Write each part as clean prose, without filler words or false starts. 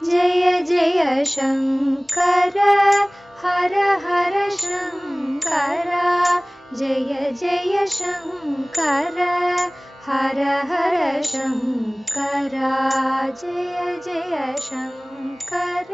जय जय शङ्कर हर हर शङ्कर जय जय शङ्कर हर हर शङ्कर जय जय शङ्कर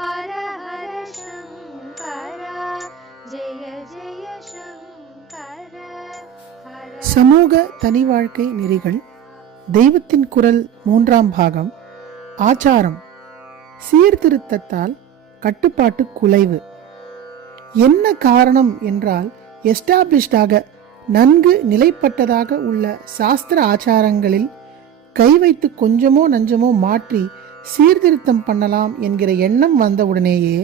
हर हर शङ्कर जय जय शङ्कर சமூக தனி வாழ்க்கை நெறிகள் தெய்வத்தின் குரல் 3ஆம் பாகம். ஆச்சாரம். சீர்திருத்தத்தால் கட்டுப்பாட்டு குலைவு. என்ன காரணம் என்றால், எஸ்டாப்ளிஷ்டாக நன்கு நிலைப்பட்டதாக உள்ள சாஸ்திர ஆச்சாரங்களில் கை வைத்து கொஞ்சமோ நஞ்சமோ மாற்றி சீர்திருத்தம் பண்ணலாம் என்கிற எண்ணம் வந்தவுடனேயே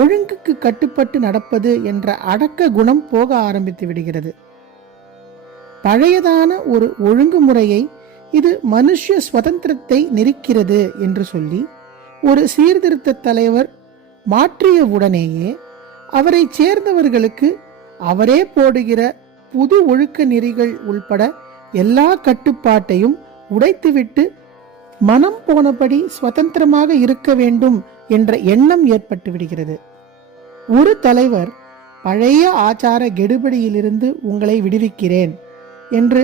ஒழுங்குக்கு கட்டுப்பட்டு நடப்பது என்ற அடக்க குணம் போக ஆரம்பித்து விடுகிறது. பழையதான ஒரு ஒழுங்குமுறையை இது மனுஷ சுதந்திரத்தை நெருக்கிறது என்று சொல்லி ஒரு சீர்திருத்த தலைவர் மாற்றியவுடனேயே அவரை சேர்ந்தவர்களுக்கு அவரே போடுகிற புது ஒழுக்க நெறிகள் உள்பட எல்லா கட்டுப்பாட்டையும் உடைத்துவிட்டு மனம் போனபடி சுதந்திரமாக இருக்க வேண்டும் என்ற எண்ணம் ஏற்பட்டு விடுகிறது. ஒரு தலைவர் பழைய ஆச்சார கெடுபடியிலிருந்து உங்களை விடுவிக்கிறேன் என்று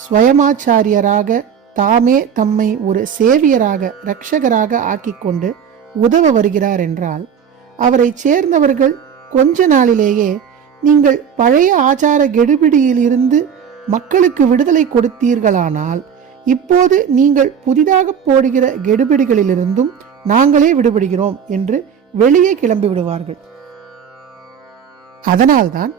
ஸ்வயமாச்சாரியராக தாமே தம்மை ஒரு சேவியராக இரட்சகராக ஆக்கிக்கொண்டு உதவ வருகிறார் என்றால், அவரை சேர்ந்தவர்கள் கொஞ்ச நாளிலேயே நீங்கள் பழைய ஆச்சார கெடுபிடியிலிருந்து மக்களுக்கு விடுதலை கொடுத்தீர்களானால் இப்போது நீங்கள் புதிதாக போடுகிற கெடுபிடிகளிலிருந்தும் நாங்களே விடுபடுகிறோம் என்று வெளியே கிளம்பி விடுவார்கள். அதனால்தான்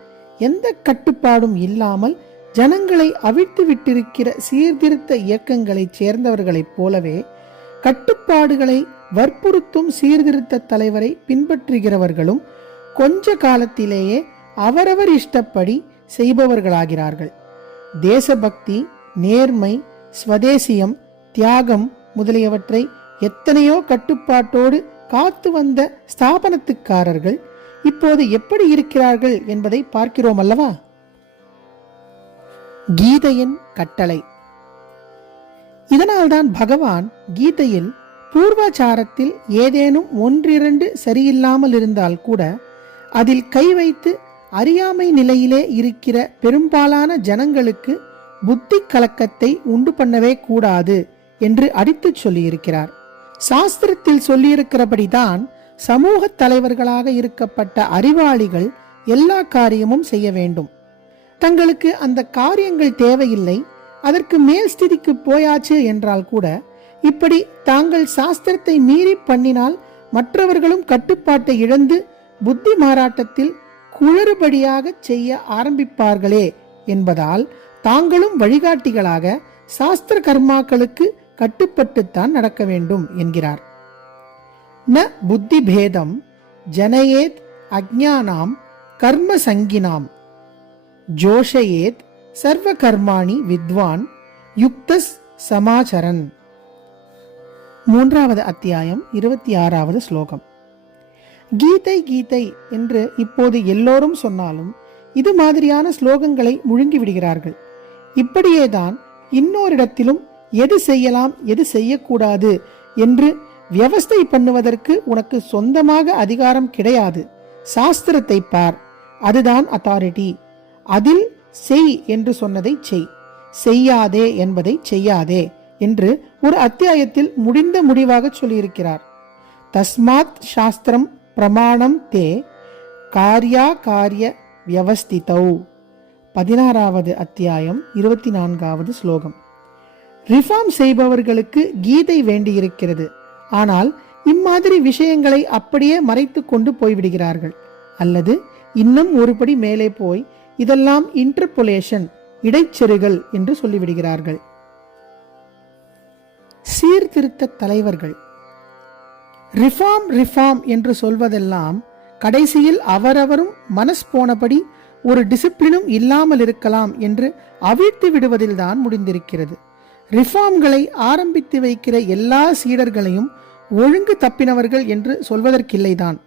எந்த கட்டுப்பாடும் இல்லாமல் ஜனங்களை அவிழ்த்து விட்டிருக்கிற சீர்திருத்த இயக்கங்களைச் சேர்ந்தவர்களைப் போலவே கட்டுப்பாடுகளை வற்புறுத்தும் சீர்திருத்த தலைவரை பின்பற்றுகிறவர்களும் கொஞ்ச காலத்திலேயே அவரவர் இஷ்டப்படி செய்பவர்களாகிறார்கள். தேசபக்தி, நேர்மை, ஸ்வதேசியம், தியாகம் முதலியவற்றை எத்தனையோ கட்டுப்பாட்டோடு காத்து வந்த ஸ்தாபனத்துக்காரர்கள் இப்போது எப்படி இருக்கிறார்கள் என்பதை பார்க்கிறோம் அல்லவா? கீதையின் கட்டளை. இதனால்தான் பகவான் கீதையில் பூர்வாச்சாரத்தில் ஏதேனும் ஒன்றிரண்டு சரியில்லாமல் இருந்தால் கூட அதில் கை வைத்து அறியாமை நிலையிலே இருக்கிற பெரும்பாலான ஜனங்களுக்கு புத்தி கலக்கத்தை உண்டு பண்ணவே கூடாது என்று அடித்து சொல்லியிருக்கிறார். சாஸ்திரத்தில் சொல்லியிருக்கிறபடிதான் சமூக தலைவர்களாக இருக்கப்பட்ட அறிவாளிகள் எல்லா காரியமும் செய்ய வேண்டும். தங்களுக்கு அந்த காரியங்கள் தேவையில்லை, அதற்கு மேல் ஸ்திதிக்கு போயாச்சு என்றால் கூட இப்படி தாங்கள் சாஸ்திரத்தை மீறி பண்ணினால் மற்றவர்களும் கட்டுப்பாட்டை இழந்து புத்தி மாறாட்டத்தில் குளறுபடியாக செய்ய ஆரம்பிப்பார்களே என்பதால் தாங்களும் வழிகாட்டிகளாக சாஸ்திர கர்மாக்களுக்கு கட்டுப்பட்டுத்தான் நடக்க வேண்டும் என்கிறார். ந புத்தி பேதம் ஜனயேத் அஜ்ஞானாம் கர்ம சங்கினாம் ஜோஷயேத் சர்வ கர்மாணி வித்வான் யுக்தஸ் சமாச்சரன். 3வது அத்தியாயம் 26வது ஸ்லோகம். கீதை கீதை என்று இப்போது எல்லோரும் சொன்னாலும் இது மாதிரியான ஸ்லோகங்களை முழுங்கி விடுகிறார்கள். இப்படியேதான் இன்னொரிடத்திலும் எது செய்யலாம் எது செய்யக்கூடாது என்று வியவஸ்தை பண்ணுவதற்கு உனக்கு சொந்தமாக அதிகாரம் கிடையாது. சாஸ்திரத்தை பார், அதுதான் அத்தாரிட்டி. அதில் செய் என்று சொன்னதை செய், செய்யாதே என்பதை செய்யாதே என்று ஒரு அத்தியாயத்தில் முடிந்த முடிவாக சொல்லியிருக்கிறார். தஸ்மாத் சாஸ்திரம் பிரமாணம் தே கார்யா காரிய வியவஸ்திதௌ. 16வது அத்தியாயம் 24வது ஸ்லோகம். ரிஃபார்ம் செய்பவர்களுக்கு கீதை வேண்டியிருக்கிறது. ஆனால் இம்மாதிரி விஷயங்களை அப்படியே மறைத்து கொண்டு போய்விடுகிறார்கள். அல்லது இன்னும் ஒருபடி மேலே போய் இதெல்லாம் இன்டர்போலேஷன், இடைச்செருகல் என்று சொல்லிவிடுகிறார்கள். சீர்திருத்த தலைவர்கள் ரிஃபார்ம் என்று சொல்வதெல்லாம் கடைசியில் அவரவரும் மனஸ் போனபடி ஒரு டிசிப்ளினும் இல்லாமல் இருக்கலாம் என்று அவிழ்த்து விடுவதில்தான் முடிந்திருக்கிறது. ரிஃபார்ம்களை ஆரம்பித்து வைக்கிற எல்லா சீடர்களையும் ஒழுங்கு தப்பினவர்கள் என்று சொல்வதற்கில்லைதான்.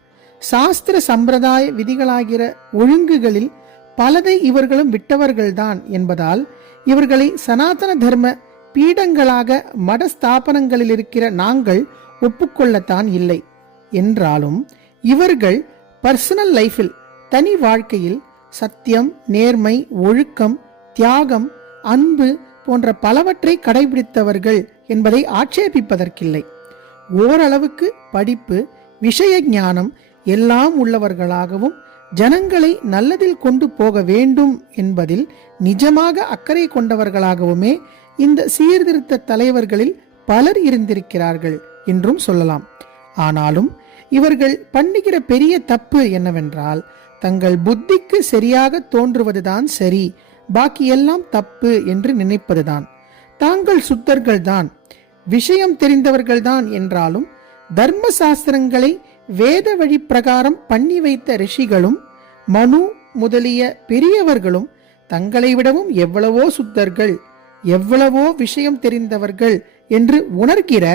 சாஸ்திர சம்பிரதாய விதிகளாகிற ஒழுங்குகளில் பலதை இவர்களும் விட்டவர்கள்தான் என்பதால் இவர்களை சனாதன தர்ம பீடங்களாக மட ஸ்தாபனங்களில் இருக்கிற நாங்கள் ஒப்புக்கொள்ளத்தான் இல்லை. என்றாலும் இவர்கள் பர்சனல் லைஃபில், தனி வாழ்க்கையில் சத்தியம், நேர்மை, ஒழுக்கம், தியாகம், அன்பு போன்ற பலவற்றை கடைபிடித்தவர்கள் என்பதை ஆட்சேபிப்பதற்கில்லை. ஓரளவுக்கு படிப்பு, விஷய ஞானம் எல்லாம் உள்ளவர்களாகவும் ஜனங்களை நல்லதில் கொண்டு போக வேண்டும் என்பதில் நிஜமாக அக்கறை கொண்டவர்களாகவுமே இந்த சீர்திருத்த தலைவர்களில் பலர் இருந்திருக்கிறார்கள் என்றும் சொல்லலாம். ஆனாலும் இவர்கள் பண்ணுகிற பெரிய தப்பு என்னவென்றால், தங்கள் புத்திக்கு சரியாக தோன்றுவதுதான் சரி, பாக்கியெல்லாம் தப்பு என்று நினைப்பதுதான். தாங்கள் சுத்தர்கள்தான், விஷயம் தெரிந்தவர்கள்தான் என்றாலும் தர்ம சாஸ்திரங்களை வேத வழி பிரகாரம் பண்ணி வைத்த ரிஷிகளும் மனு முதலிய பெரியவர்களும் தங்களை விடவும் எவ்வளவோ சுத்தர்கள், எவ்வளவோ விஷயம் தெரிந்தவர்கள் என்று உணர்கிற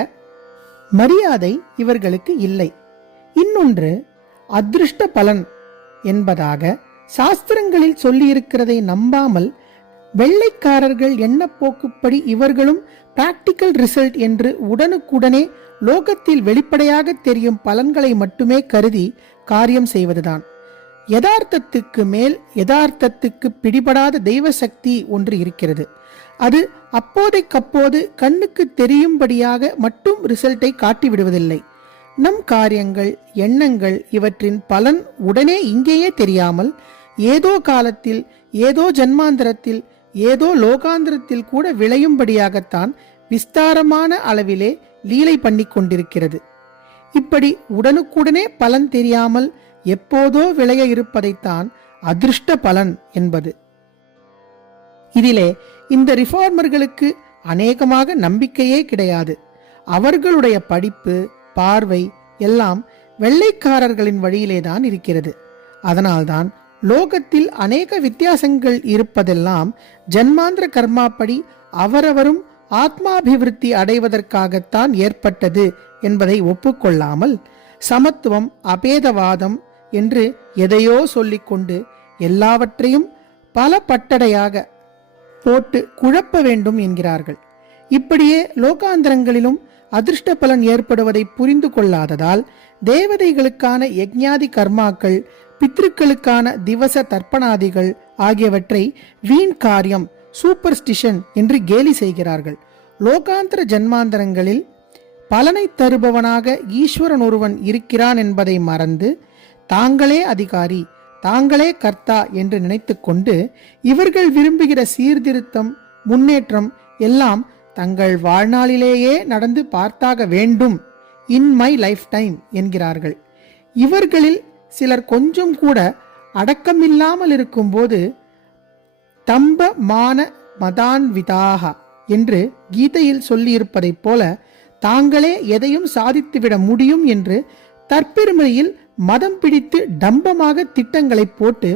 மரியாதை இவர்களுக்கு இல்லை. இன்னொன்று, அதிருஷ்ட பலன் என்பதாக சாஸ்திரங்களில் சொல்லியிருக்கிறதை நம்பாமல் வெள்ளைக்காரர்கள் எண்ணப்போக்குப்படி இவர்களும் பிராக்டிக்கல் ரிசல்ட் என்று உடனுக்குடனே லோகத்தில் வெளிப்படையாக தெரியும் பலன்களை மட்டுமே கருதி காரியம் செய்வதுதான். யதார்த்தத்துக்கு மேல் யதார்த்தத்துக்கு பிடிபடாத தெய்வ சக்தி ஒன்று இருக்கிறது. அது அப்போதைக்கப்போது கண்ணுக்கு தெரியும்படியாக மட்டும் ரிசல்ட்டை காட்டிவிடுவதில்லை. நம் காரியங்கள், எண்ணங்கள் இவற்றின் பலன் உடனே இங்கேயே தெரியாமல் ஏதோ காலத்தில், ஏதோ ஜன்மாந்திரத்தில், ஏதோ லோகாந்திரத்தில் கூட விளையும்படியாகத்தான் விஸ்தாரமான அளவிலே லீலை பண்ணி கொண்டிருக்கிறது. இப்படி உடனுக்குடனே பலன் தெரியாமல் எப்போதோ விளைய இருப்பதைத்தான் அதிருஷ்ட பலன் என்பது. இதிலே இந்த ரிஃபார்மர்களுக்கு அநேகமாக நம்பிக்கையே கிடையாது. அவர்களுடைய படிப்பு, பார்வை எல்லாம் வெள்ளைக்காரர்களின் வழியிலேதான் இருக்கிறது. அதனால்தான் லோகத்தில் அநேக வித்தியாசங்கள் இருப்பதெல்லாம் ஜன்மாந்திர கர்மாப்படி அவரவரும் ஆத்மாபிவிருத்தி அடைவதற்காகத்தான் ஏற்பட்டது என்பதை ஒப்புக்கொள்ளாமல் சமத்துவம், அபேதவாதம் என்று எதையோ சொல்லிக்கொண்டு எல்லாவற்றையும் பல பட்டடையாக போட்டு குழப்ப வேண்டும் என்கிறார்கள். இப்படியே லோகாந்திரங்களிலும் அதிர்ஷ்ட பலன் ஏற்படுவதை புரிந்து கொள்ளாததால் தேவதைகளுக்கான யஜ்ஞாதி கர்மாக்கள், பித்ருக்களுக்கான திவச தர்ப்பணாதிகள் ஆகியவற்றை வீண் காரியம், சூப்பர்ஸ்டிஷன் என்று கேலி செய்கிறார்கள். லோகாந்திர ஜன்மாந்தரங்களில் பலனை தருபவனாக ஈஸ்வரன் ஒருவன் இருக்கிறான் என்பதை மறந்து தாங்களே அதிகாரி, தாங்களே கர்த்தா என்று நினைத்து கொண்டு இவர்கள் விரும்புகிற சீர்திருத்தம், முன்னேற்றம் எல்லாம் தங்கள் வாழ்நாளிலேயே நடந்து பார்த்தாக வேண்டும், இன் மை லைஃப் டைம் என்கிறார்கள். இவர்களில் சிலர் கொஞ்சம் கூட அடக்கமில்லாமல் இருக்கும்போது தம்ப மான மதான்விதாக என்று கீதையில் சொல்லியிருப்பதைப் போல தாங்களே எதையும் சாதித்துவிட முடியும் என்று தற்பெருமையில் மதம் பிடித்து டம்பமாக திட்டங்களை போட்டு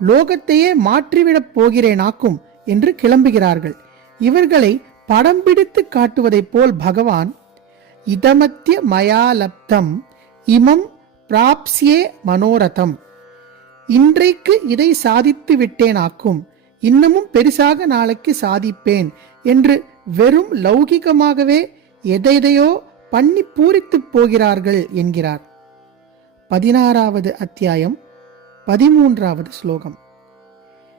லோகத்தையே மாற்றிவிடப் போகிறேனாக்கும் என்று கிளம்புகிறார்கள். இவர்களை படம் பிடித்து காட்டுவதைப் போல் பகவான் இதமத்திய மயாலப்தம் இமம் பிராப்ஸ்யே மனோரதம், இன்றைக்கு இதை சாதித்து விட்டேனாக்கும், இன்னமும் பெரிசாக நாளைக்கு சாதிப்பேன் என்று வெறும் லௌகிகமாகவே எதையோ பண்ணி பூரித்து போகிறார்கள் என்கிறார். 16வது அத்தியாயம் 13வது ஸ்லோகம்.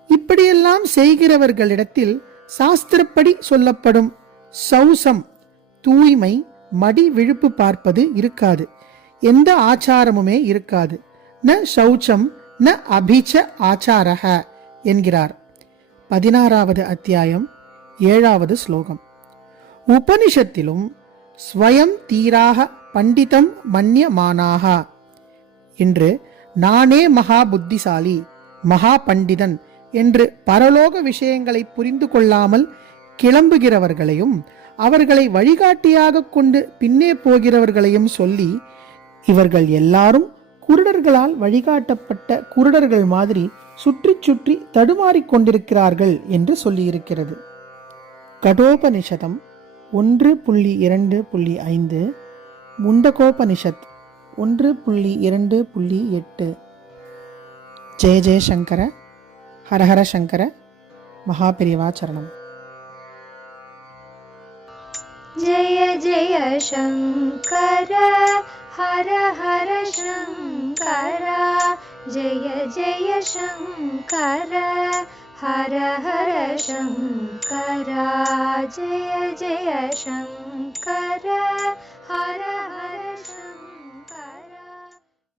இப்படியெல்லாம் செய்கிறவர்களிடத்தில் சாஸ்திரப்படி சொல்லப்படும் சௌசம், தூய்மை, மடி விழுப்பு பார்ப்பது இருக்காது. எந்த ஆச்சாரமுமே இருக்காது. ந சௌச்சம் ந அபிச்ச ஆச்சாரஹ என்கிறார். 16வது அத்தியாயம் 7வது ஸ்லோகம். உபனிஷத்திலும் ஸ்வயம் தீராக பண்டிதம் மன்யமானாக என்று நானே மகா புத்திசாலி, மகா பண்டிதன் என்று பரலோக விஷயங்களை புரிந்து கொள்ளாமல் கிளம்புகிறவர்களையும் அவர்களை வழிகாட்டியாக கொண்டு பின்னே போகிறவர்களையும் சொல்லி, இவர்கள் எல்லாரும் குருடர்களால் வழிகாட்டப்பட்ட குருடர்கள் மாதிரி சுற்றி சுற்றி தடுமாறிக் கொண்டிருக்கிறார்கள் என்று சொல்லியிருக்கிறது. கடோபனிஷதம் 1.2.5, முண்டகோபனிஷத் 1.2.8. ஜெய ஜெயசங்கர, ஹரஹர சங்கர, மகாபெரிவா சரணம். जय जय शङ्कर हर हर शङ्कर जय जय शङ्कर हर हर शङ्कर जय जय शङ्कर हर